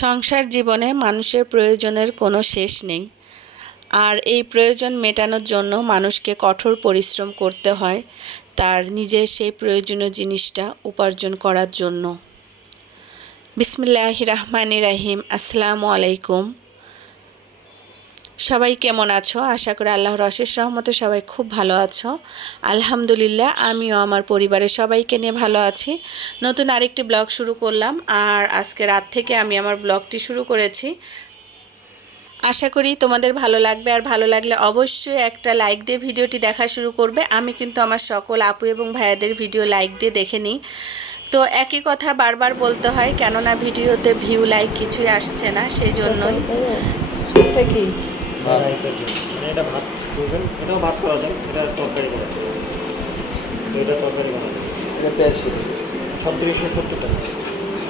সংসার জীবনে মানুষের প্রয়োজনের কোনো শেষ নেই। আর এই প্রয়োজন মেটানোর জন্য মানুষকে কঠোর পরিশ্রম করতে হয় তার নিজের সেই প্রয়োজনীয় জিনিসটা উপার্জন করার জন্য। বিসমিল্লাহ রহমান রাহিম। আসসালামু আলাইকুম। সবাই কেমন আছো? আশা করি আল্লাহর অশেষ রহমতে সবাই খুব ভালো আছো। আলহামদুলিল্লাহ, আমিও আমার পরিবারের সবাইকে নিয়ে ভালো আছি। নতুন আরেকটি ব্লগ শুরু করলাম আর আজকে রাত থেকে আমি আমার ব্লগটি শুরু করেছি। আশা করি তোমাদের ভালো লাগবে আর ভালো লাগলে অবশ্যই একটা লাইক দিয়ে ভিডিওটি দেখা শুরু করবে। আমি কিন্তু আমার সকল আপু এবং ভাইয়াদের ভিডিও লাইক দিয়ে দেখে নিই। তো একই কথা বারবার বলতে হয়, কেননা ভিডিওতে ভিউ, লাইক কিছুই আসছে না সেই জন্যই কি? রাইসের জন্য মানে এটা ভাত করবেন এটাও ভাত করা যায় এটা তরকারি করা যায়। তো এটা তরকারি করা যায়। এটা পেঁয়াজ করি ছত্রিশশো সত্তর টাকা।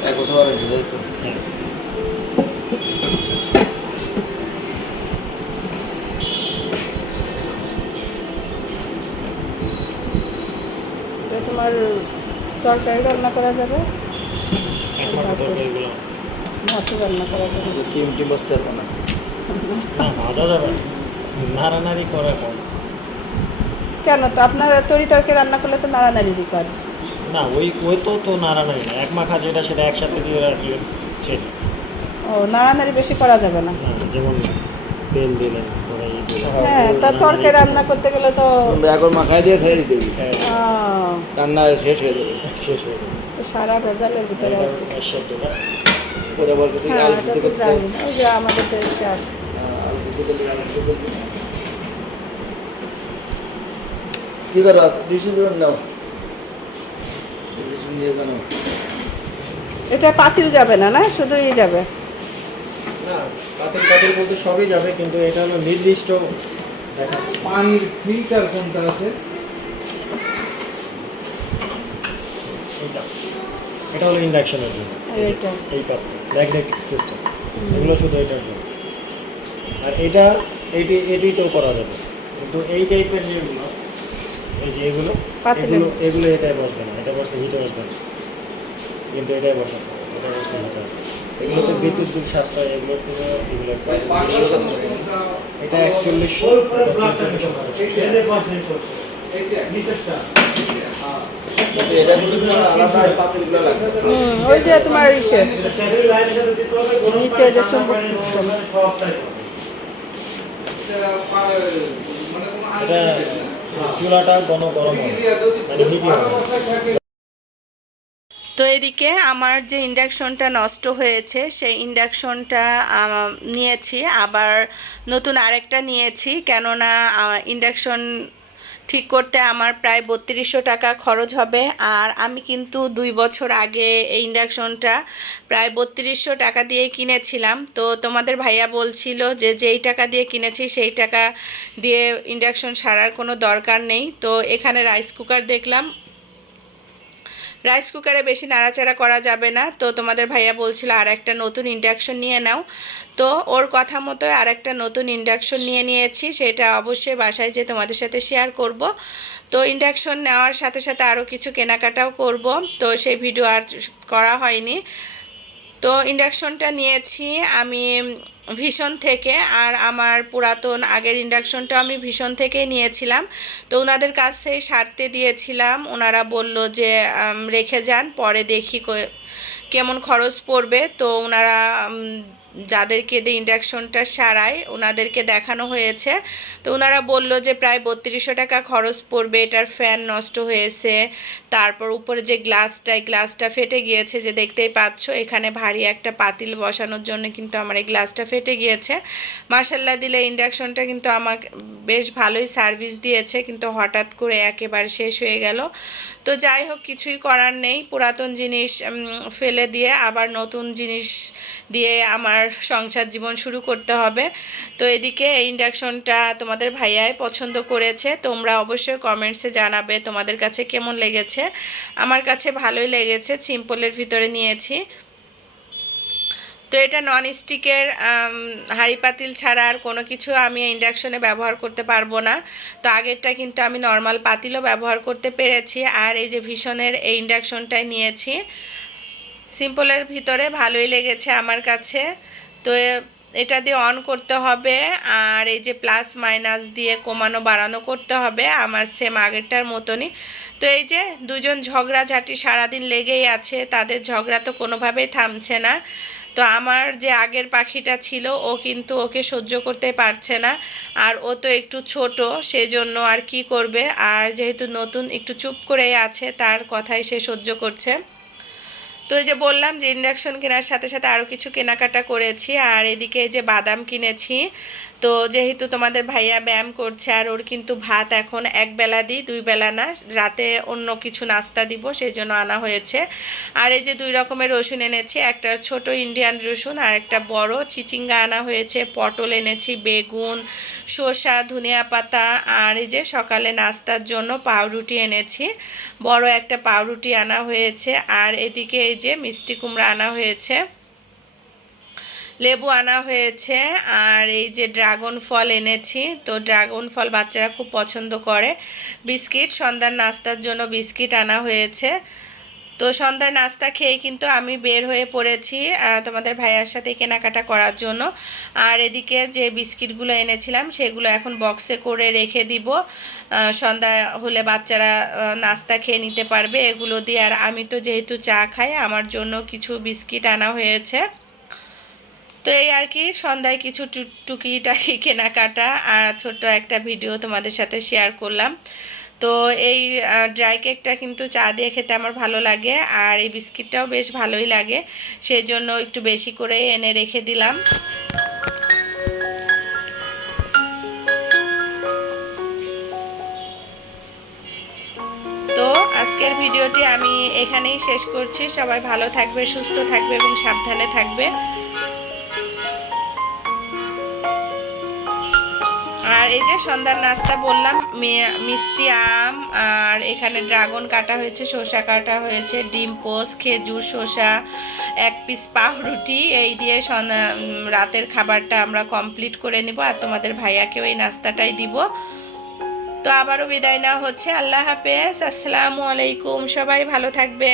এক বছর আর ঢেলে তো? হ্যাঁ। তোমার তরকারি রান্না করা যাবে? ভাতও রান্না করা যাবে। টিম টিম বসতে পারব না না ভাজা যাবে নাড়ানাড়ি করা কম কেন? তো আপনার তরি তরকারি রান্না করলে তো নাড়ানাড়িরই কাজ। না ওই ওই তো তো নাড়ানাড়ি না। এক মাখা যেটা সেটা একসাথে দিয়ে রাখলে সেটা ও নাড়ানাড়ি বেশি করা যাবে না। যেমন তেল দিলেন দিলেন হ্যাঁ তা তরকারি রান্না করতে গেলে তো এখন মাখায় দিয়ে ছেড়ে দিতে হবে। হ্যাঁ, আহ, রান্না শেষ হয়ে যাবে। শেষ হয়ে যাবে। তো সারা ভেজালের ভিতরে আছে। হ্যাঁ আমাদের দেশে আছে। কি করো আজ ডিসিশন নাও ডিসিশন নিয়ে জানো এটা পাতিল যাবে না না? শুধুই যাবে। না পাতিল পাতিল বলতে সবই যাবে কিন্তু এটা হলো নির্দিষ্ট পানির ফিল্টার কোনটা আছে? এটা এটা হলো ইন্ডাকশনের জন্য। এইটা। এই পাত্র। ম্যাগনেটিক সিস্টেম এগুলো শুধু এটার জন্য। আর এটা এইটি এটিতেও করা যাবে। কিন্তু এই টাইপের যেগুলো এই যে এগুলো এগুলো এগুলো এটাই বসবে না। এটা বসলে হিটে বসবে না। কিন্তু এটাই বসাবে এটা বসলে হিটে আসবে এগুলোতে বিদ্যুৎ বিল সাশ্রয় এগুলো থেকে এগুলো। এটা একচল্লিশশো এটা ওই যে তোমার নিচে যে চুম্বক সিস্টেম এটা চুলাটা গণ গরম মানে তো এদিকে আমার যে ইন্ডাকশনটা নষ্ট হয়েছে, সেই ইন্ডাকশনটা নিয়েছি। আবার নতুন আরেকটা নিয়েছি। কেননা ইন্ডাকশন ঠিক করতে আমার প্রায় বত্রিশশো টাকা খরচ হবে। আর আমি কিন্তু দুই বছর আগে এই ইন্ডাকশনটা প্রায় বত্রিশশো টাকা দিয়ে কিনেছিলাম। তো তোমাদের ভাইয়া বলছিল যে যেই টাকা দিয়ে কিনেছি সেই টাকা দিয়ে ইন্ডাকশন সারার কোনো দরকার নেই। তো এখানে রাইস কুকার দেখলাম। রাইস কুকারে বেশি নাড়াচাড়া করা যাবে না। তো তোমাদের ভাইয়া বলছিল আর একটা নতুন ইন্ডাকশন নিয়ে নাও। তো ওর কথা মতো আর একটা নতুন ইন্ডাকশন নিয়ে নিয়েছি, সেটা অবশ্যই বাসায় যে তোমাদের সাথে শেয়ার করব। তো ইন্ডাকশন নেওয়ার সাথে সাথে আরও কিছু কেনাকাটাও করব। তো সেই ভিডিও আর করা হয়নি। তো ইন্ডাকশনটা নিয়েছি। আমি ভীষণ থেকে আর আমার পুরাতন আগের ইন্ডাকশনটা আমি ভীষণ থেকে নিয়েছিলাম। তো ওনাদের কাছে সারতে দিয়েছিলাম। ওনারা বলল যে রেখে যান, পরে দেখি কেমন খরচ পড়বে। তো ওনারা যাদেরকে দিয়ে ইন্ডাকশনটা সারায়, ওনাদেরকে দেখানো হয়েছে। তো ওনারা বলল যে প্রায় বত্রিশশো টাকা খরচ পড়বে, এটার ফ্যান নষ্ট হয়েছে। তারপর উপরে যে গ্লাসটা এই গ্লাসটা ফেটে গিয়েছে, যে দেখতেই পাচ্ছ, এখানে ভারী একটা পাতিল বসানোর জন্য কিন্তু আমার এই গ্লাসটা ফেটে গিয়েছে। মার্শাল্লাহ দিলে ইন্ডাকশনটা কিন্তু আমার বেশ ভালোই সার্ভিস দিয়েছে, কিন্তু হঠাৎ করে একেবারে শেষ হয়ে গেল। তো যাই হোক, কিছুই করার নেই। পুরাতন জিনিস ফেলে দিয়ে আবার নতুন জিনিস দিয়ে আমার সংসার জীবন শুরু করতে হবে। তো এদিকে এই ইন্ডাকশনটা তোমাদের ভাইয়াই পছন্দ করেছে। তোমরা অবশ্যই কমেন্টসে জানাবে তোমাদের কাছে কেমন লেগেছে। আমার কাছে ভালোই লেগেছে সিম্পলের ভিতরে নিয়েছি। তো এটা নন স্টিকের হাঁড়ি পাতিল ছাড়া আর কোনো কিছু আমি ইন্ডাকশনে ব্যবহার করতে পারব না। তো আগেরটা কিন্তু আমি নর্মাল পাতিলও ব্যবহার করতে পেরেছি। আর এই যে ভীষণের এই ইন্ডাকশনটাই নিয়েছি। সিম্পলের ভিতরে ভালোই লেগেছে আমার কাছে। তো এটা দিয়ে অন করতে হবে আর এই যে প্লাস মাইনাস দিয়ে কমানো বাড়ানো করতে হবে আমার সেম আগেরটার মতনই। তো এই যে দুজন ঝগড়াঝাটি সারাদিন লেগেই আছে, তাদের ঝগড়া তো কোনোভাবেই থামছে না। তো আমার যে আগের পাখিটা ছিল, ও কিন্তু ওকে সহ্য করতে পারছে না। আর ও তো একটু ছোট, সেজন্য আর কি করবে? আর যেহেতু নতুন, একটু চুপ করেই আছে, তার কথাই সে সহ্য করছে। তো এই যে বললাম যে ইন্ডাকশন কেনার সাথে সাথে আরও কিছু কেনাকাটা করেছি, আর এদিকে যে বাদাম কিনেছি তো যেহেতু তোমাদের ভাইয়া ব্যায়াম করছে আর ওর কিন্তু ভাত এখন এক বেলা দিই, দুই বেলা না, রাতে অন্য কিছু নাস্তা দিব সেই জন্য আনা হয়েছে। আর এই যে দুই রকমের রসুন এনেছি, একটা ছোট ইন্ডিয়ান রসুন আর একটা বড় চিচিঙ্গা আনা হয়েছে, পটল এনেছি, বেগুন, শসা, ধনিয়া পাতা আর এই যে সকালে নাস্তার জন্য পাউরুটি এনেছি। বড় একটা পাউরুটি আনা হয়েছে আর এদিকে এই যে মিষ্টি কুমড়া আনা হয়েছে। লেবু আনা হয়েছে আর এই যে ড্রাগন ফল এনেছি। তো ড্রাগন ফল বাচ্চারা খুব পছন্দ করে। বিস্কিট, সন্ধ্যার নাস্তার জন্য বিস্কিট আনা হয়েছে। তো সন্ধ্যায় নাস্তা খেয়ে কিন্তু আমি বের হয়ে পড়েছি তোমাদের ভাইয়ার সাথে কেনাকাটা করার জন্য। আর এদিকে যে বিস্কিটগুলো এনেছিলাম, সেগুলো এখন বক্সে করে রেখে দিব। সন্ধ্যা হলে বাচ্চারা নাস্তা খেয়ে নিতে পারবে এগুলো দিয়ে। আর আমি তো যেহেতু চা খাই, আমার জন্য কিছু বিস্কিট আনা হয়েছে। তো এই আর কি, সন্ধ্যায় কিছু টু- টুকিটাকি কেনাকাটা আর ছোট্ট একটা ভিডিও তোমাদের সাথে শেয়ার করলাম। তো এই ড্রাই কেকটা কিন্তু চা দিয়ে খেতে আমার ভালো লাগে আর এই বিস্কিটটাও বেশ ভালোই লাগে সেই জন্য একটু বেশি করে এনে রেখে দিলাম। তো আজকের ভিডিওটি আমি এখানেই শেষ করছি। সবাই ভালো থাকবে, সুস্থ থাকবে এবং সাবধানে থাকবে। আর এই যে সন্ধ্যার নাস্তা বললাম মিষ্টি আম, আর এখানে ড্রাগন কাটা হয়েছে, শসা কাটা হয়েছে, ডিম, পোস, খেজুর, শসা, এক পিস পাউরুটি। এই দিয়ে রাতের খাবারটা আমরা কমপ্লিট করে নিব আর তোমাদের ভাইয়াকেও এই নাস্তাটাই দিব। তো আবারও বিদায় নেওয়া হচ্ছে। আল্লাহ হাফেজ। আসসালামু আলাইকুম। সবাই ভালো থাকবে।